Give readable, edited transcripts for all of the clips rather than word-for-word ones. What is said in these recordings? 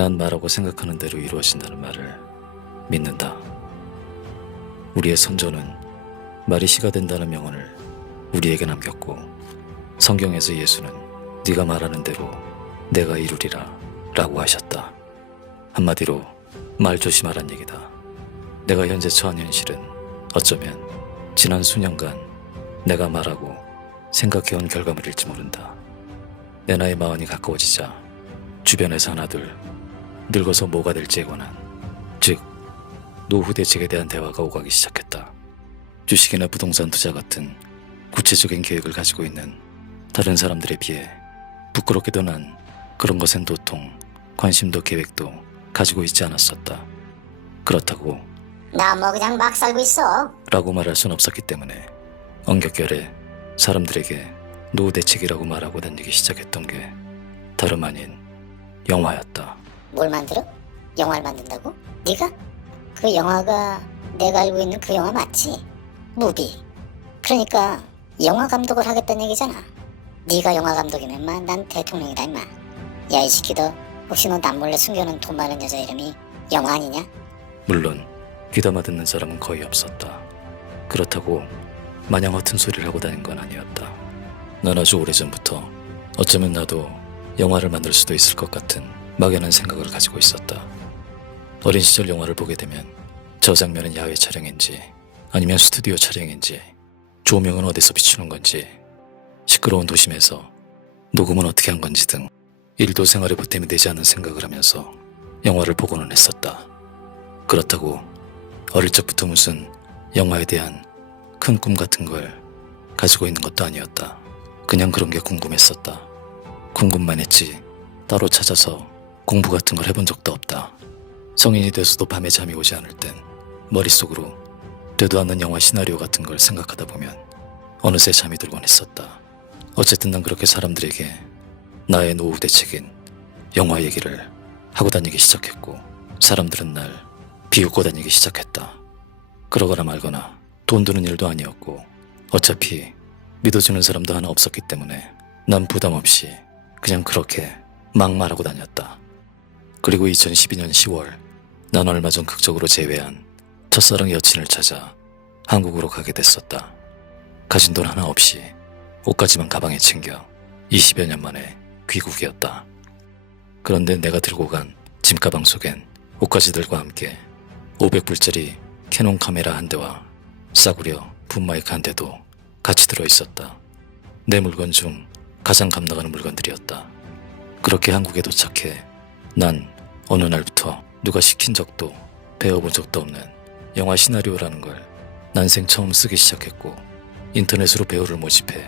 난 말하고 생각하는 대로 이루어진다는 말을 믿는다. 우리의 선조는 말이 시가 된다는 명언을 우리에게 남겼고, 성경에서 예수는 네가 말하는 대로 내가 이루리라 라고 하셨다. 한마디로 말 조심하란 얘기다. 내가 현재 처한 현실은 어쩌면 지난 수년간 내가 말하고 생각해온 결과물일지 모른다. 내 나이 40이 가까워지자 주변에서 하나둘 늙어서 뭐가 될지에 관한, 즉 노후 대책에 대한 대화가 오가기 시작했다. 주식이나 부동산 투자 같은 구체적인 계획을 가지고 있는 다른 사람들에 비해 부끄럽게도 난 그런 것엔 도통 관심도 계획도 가지고 있지 않았었다. 그렇다고 나 뭐 그냥 막 살고 있어. 라고 말할 순 없었기 때문에 엉겹결에 사람들에게 노후 대책이라고 말하고 다니기 시작했던 게 다름 아닌 영화였다. 뭘 만들어? 영화를 만든다고? 네가? 그 영화가 내가 알고 있는 그 영화 맞지? 무비. 그러니까 영화 감독을 하겠다는 얘기잖아. 네가 영화 감독이면 마, 난 대통령이다 임마. 야 이 새끼, 너 혹시 너 남몰래 숨겨놓은 돈 많은 여자 이름이 영화 아니냐? 물론 귀담아 듣는 사람은 거의 없었다. 그렇다고 마냥 허튼 소리를 하고 다닌 건 아니었다. 난 아주 오래전부터 어쩌면 나도 영화를 만들 수도 있을 것 같은 막연한 생각을 가지고 있었다. 어린 시절 영화를 보게 되면 저 장면은 야외 촬영인지 아니면 스튜디오 촬영인지, 조명은 어디서 비추는 건지, 시끄러운 도심에서 녹음은 어떻게 한 건지 등 일도 생활에 보탬이 되지 않는 생각을 하면서 영화를 보고는 했었다. 그렇다고 어릴 적부터 무슨 영화에 대한 큰 꿈 같은 걸 가지고 있는 것도 아니었다. 그냥 그런 게 궁금했었다. 궁금만 했지 따로 찾아서 공부 같은 걸 해본 적도 없다. 성인이 돼서도 밤에 잠이 오지 않을 땐 머릿속으로 되도 않는 영화 시나리오 같은 걸 생각하다 보면 어느새 잠이 들곤 했었다. 어쨌든 난 그렇게 사람들에게 나의 노후 대책인 영화 얘기를 하고 다니기 시작했고, 사람들은 날 비웃고 다니기 시작했다. 그러거나 말거나 돈 드는 일도 아니었고 어차피 믿어주는 사람도 하나 없었기 때문에 난 부담 없이 그냥 그렇게 막 말하고 다녔다. 그리고 2012년 10월 난 얼마 전 극적으로 재회한 첫사랑 여친을 찾아 한국으로 가게 됐었다. 가진 돈 하나 없이 옷까지만 가방에 챙겨 20여 년 만에 귀국이었다. 그런데 내가 들고 간 짐가방 속엔 옷가지들과 함께 500불짜리 캐논 카메라 한 대와 싸구려 붐마이크 한 대도 같이 들어있었다. 내 물건 중 가장 값나가는 물건들이었다. 그렇게 한국에 도착해 난 어느 날부터 누가 시킨 적도 배워본 적도 없는 영화 시나리오라는 걸 난생 처음 쓰기 시작했고, 인터넷으로 배우를 모집해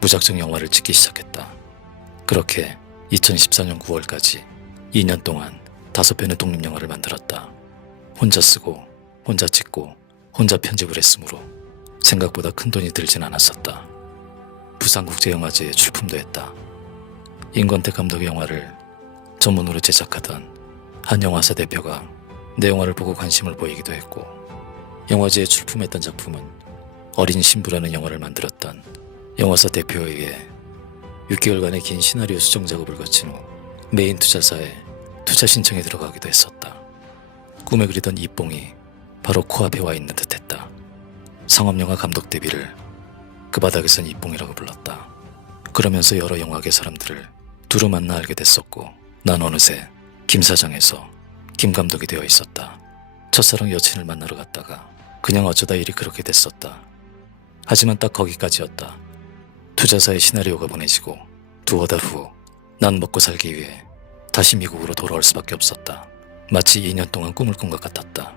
무작정 영화를 찍기 시작했다. 그렇게 2014년 9월까지 2년 동안 5편의 독립영화를 만들었다. 혼자 쓰고 혼자 찍고 혼자 편집을 했으므로 생각보다 큰 돈이 들진 않았었다. 부산국제영화제에 출품도 했다. 임권택 감독의 영화를 전문으로 제작하던 한 영화사 대표가 내 영화를 보고 관심을 보이기도 했고, 영화제에 출품했던 작품은 어린 신부라는 영화를 만들었던 영화사 대표에게 6개월간의 긴 시나리오 수정 작업을 거친 후 메인 투자사에 투자 신청에 들어가기도 했었다. 꿈에 그리던 이뽕이 바로 코앞에 와 있는 듯했다. 상업영화 감독 데뷔를 그 바닥에선 이뽕이라고 불렀다. 그러면서 여러 영화계 사람들을 두루 만나 알게 됐었고, 난 어느새 김 사장에서 김 감독이 되어 있었다. 첫사랑 여친을 만나러 갔다가 그냥 어쩌다 일이 그렇게 됐었다. 하지만 딱 거기까지였다. 투자사의 시나리오가 보내지고 두어 달 후 난 먹고 살기 위해 다시 미국으로 돌아올 수밖에 없었다. 마치 2년 동안 꿈을 꾼 것 같았다.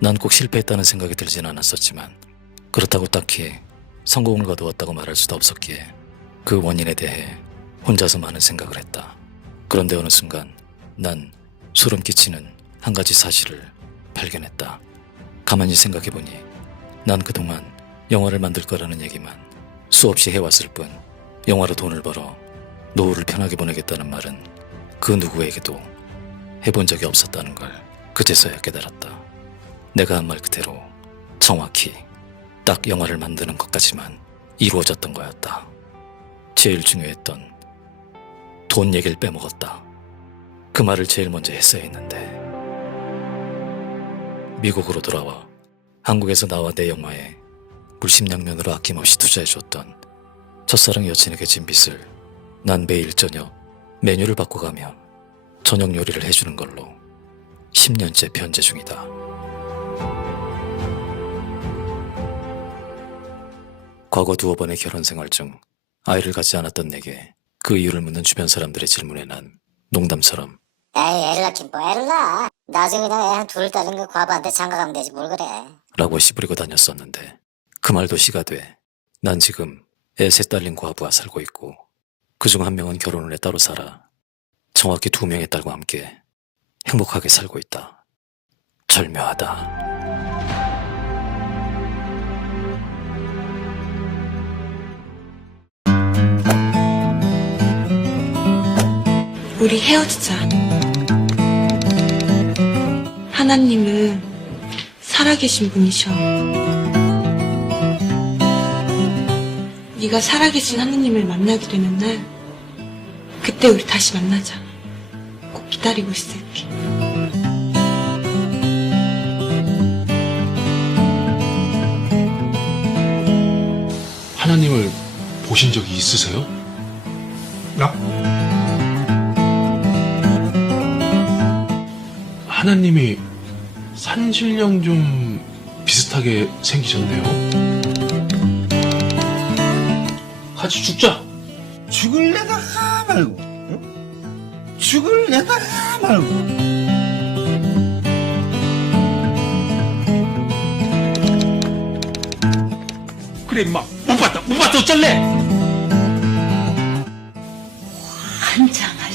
난 꼭 실패했다는 생각이 들진 않았었지만 그렇다고 딱히 성공을 거두었다고 말할 수도 없었기에 그 원인에 대해 혼자서 많은 생각을 했다. 그런데 어느 순간 난 소름 끼치는 한 가지 사실을 발견했다. 가만히 생각해보니 난 그동안 영화를 만들 거라는 얘기만 수없이 해왔을 뿐, 영화로 돈을 벌어 노후를 편하게 보내겠다는 말은 그 누구에게도 해본 적이 없었다는 걸 그제서야 깨달았다. 내가 한 말 그대로 정확히 딱 영화를 만드는 것까지만 이루어졌던 거였다. 제일 중요했던 돈 얘기를 빼먹었다. 그 말을 제일 먼저 했어야 했는데. 미국으로 돌아와 한국에서 나와 내 영화에 물심양면으로 아낌없이 투자해줬던 첫사랑 여친에게 진 빚을 난 매일 저녁 메뉴를 바꿔가며 저녁 요리를 해주는 걸로 10년째 변제 중이다. 과거 두어 번의 결혼 생활 중 아이를 갖지 않았던 내게 그 이유를 묻는 주변 사람들의 질문에 난 농담처럼 에이 애를 낳긴 뭐 애를 낳아. 나중에 그냥 애 한 둘 따른 거 과부한테 장가가면 되지 뭘 그래. 라고 씨부리고 다녔었는데 그 말도 시가 돼. 난 지금 애 셋 딸린 과부와 살고 있고 그중 한 명은 결혼을 해 따로 살아 정확히 2명의 딸과 함께 행복하게 살고 있다. 절묘하다. 우리 헤어지자. 하나님은 살아계신 분이셔. 네가 살아계신 하나님을 만나게 되는 날, 그때 우리 다시 만나자. 꼭 기다리고 있을게. 하나님을 보신 적이 있으세요? 나? 하나님이 산신령 좀 비슷하게 생기셨네요. 같이 죽자. 죽을 내가 하 말고, 응? 죽을 내가 하 말고. 그래, 임마. 못 봤다 어쩔래? 환장하다.